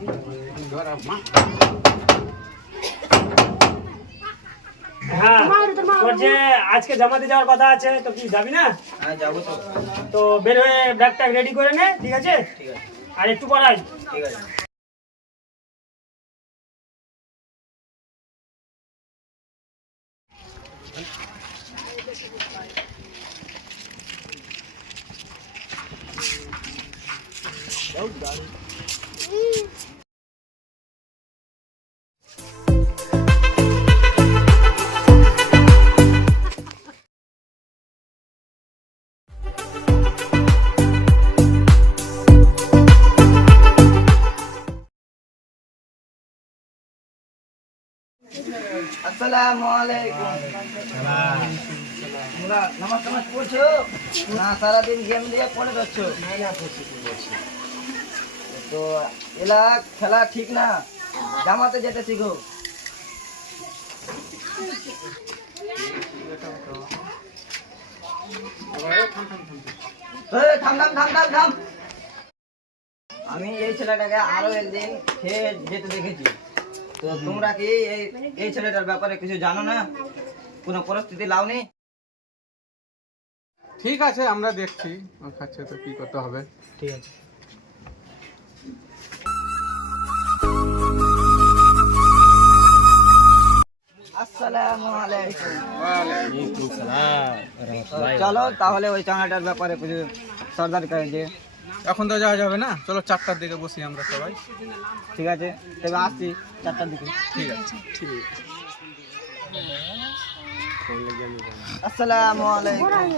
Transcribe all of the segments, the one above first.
হ্যাঁ, তোর যে আজকে জামাতে যাওয়ার কথা আছে, তো কি যাবি না? হ্যাঁ যাবো তো। তো বের হয়ে ব্যাগটা রেডি করে নে, ঠিক আছে? ঠিক আছে, আর একটু পড়াই। ঠিক আছে। আসসালামু আলাইকুম। তোমরা নামাজ টামাজ পড়ছো না? সারাদিন গেম দিয়ে পড়ে যাচ্ছ? তো এলা খেলা ঠিক না, জামাতে যেতে শিখো। থাম থাম থাম থাম থাম। আমি এই ছেলেটাকে আরো একদিন খেয়ে যেতে দেখেছি। তো তোমরা কি এই ছেলেটার ব্যাপারে কিছু জানো না? কোনো পরিস্থিতি লাওনি? ঠিক আছে, আমরা দেখছি ও খাচ্ছে তো কি করতে হবে। ঠিক আছে। আসসালামু আলাইকুম। চলো তাহলে ওই চানাটার ব্যাপারে কিছু সর্দার কাছে। এখন তো যাওয়া যাবে না, চলো 4টার দিকে বসি আমরা সবাই। ঠিক আছে, তবে আসছি 4টার দিকে। ঠিক আছে, ঠিক আছে। আসসালামু আলাইকুম।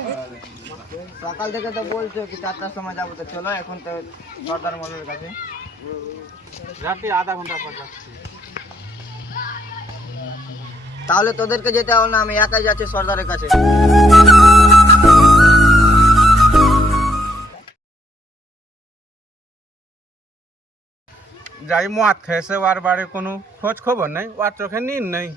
সকাল থেকে তো বলছো কি 4টার সময় যাবো, তো চলো এখন তো সর্দার মলের কাছে। রাতে আধা ঘন্টা পর যাচ্ছি। তাহলে তোদেরকে যেতে হবে না, আমি একাই যাচ্ছি সর্দারের কাছে। যাই মদ খেয়েছে, ওর বাড়ির কোনো খোঁজ খবর নেই, ওর চোখে নীল নেই।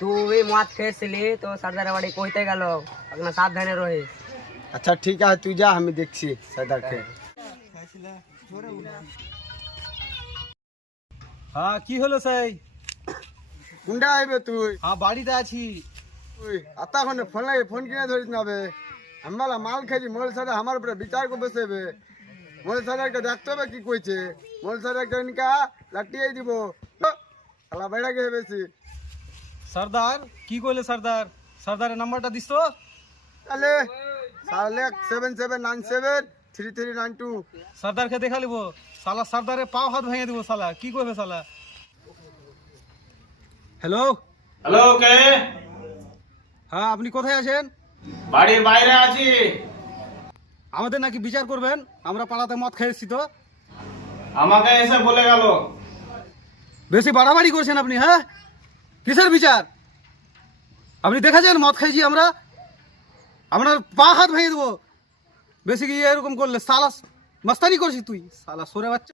তুই মদ খেয়েছিলি তো সর্দারের বাড়ি কইতে গেল, এখন সাবধানে রহিস। আচ্ছা ঠিক আছে, তুই যা, আমি দেখছি সর্দারকে। হ্যাঁ, কি হলো সেই? কোনটা আইবে তুই? হ্যাঁ, বাড়িতে আছি। তুই আত্মাক্ষণ ফোন লাগে, ফোন কিনে ধরিস না বে। আমি বলা মাল খেয়েছি, মোল সারা আমার উপরে বিচার করে বসেবে। মোল সারাকে দেখতে হবে কি কইছে। মোল সারাকে নিকা লাটিয়ে দিব। আলা বাইরে গিয়ে বেশি। সর্দার কি কইলে? সর্দারের নাম্বারটা দিস তো। তাহলে 7797933992। সর্দারকে দেখা লিব, সালা সর্দারে পাও হাত ভেঙে দিব। সালা কি করবে সালা? হ্যালো হ্যালো, কে? হ্যাঁ, আপনি কোথায় আছেন? বাড়ির বাইরে আছি। আমাদের নাকি বিচার করবেন, আমরা পাড়াতে মদ খেয়েছি তো। আমাকে এসে বলে গেল। বেশি বাড়াবাড়ি করছেন আপনি। হ্যাঁ, কিসের বিচার? আপনি দেখেছেন মদ খাইছি আমরা? আপনার পা হাত ভেঙে দেবো বেশি কি এরকম করলে। সালা মাস্তানি করছিস তুই, সালা সরে বাচ্চা।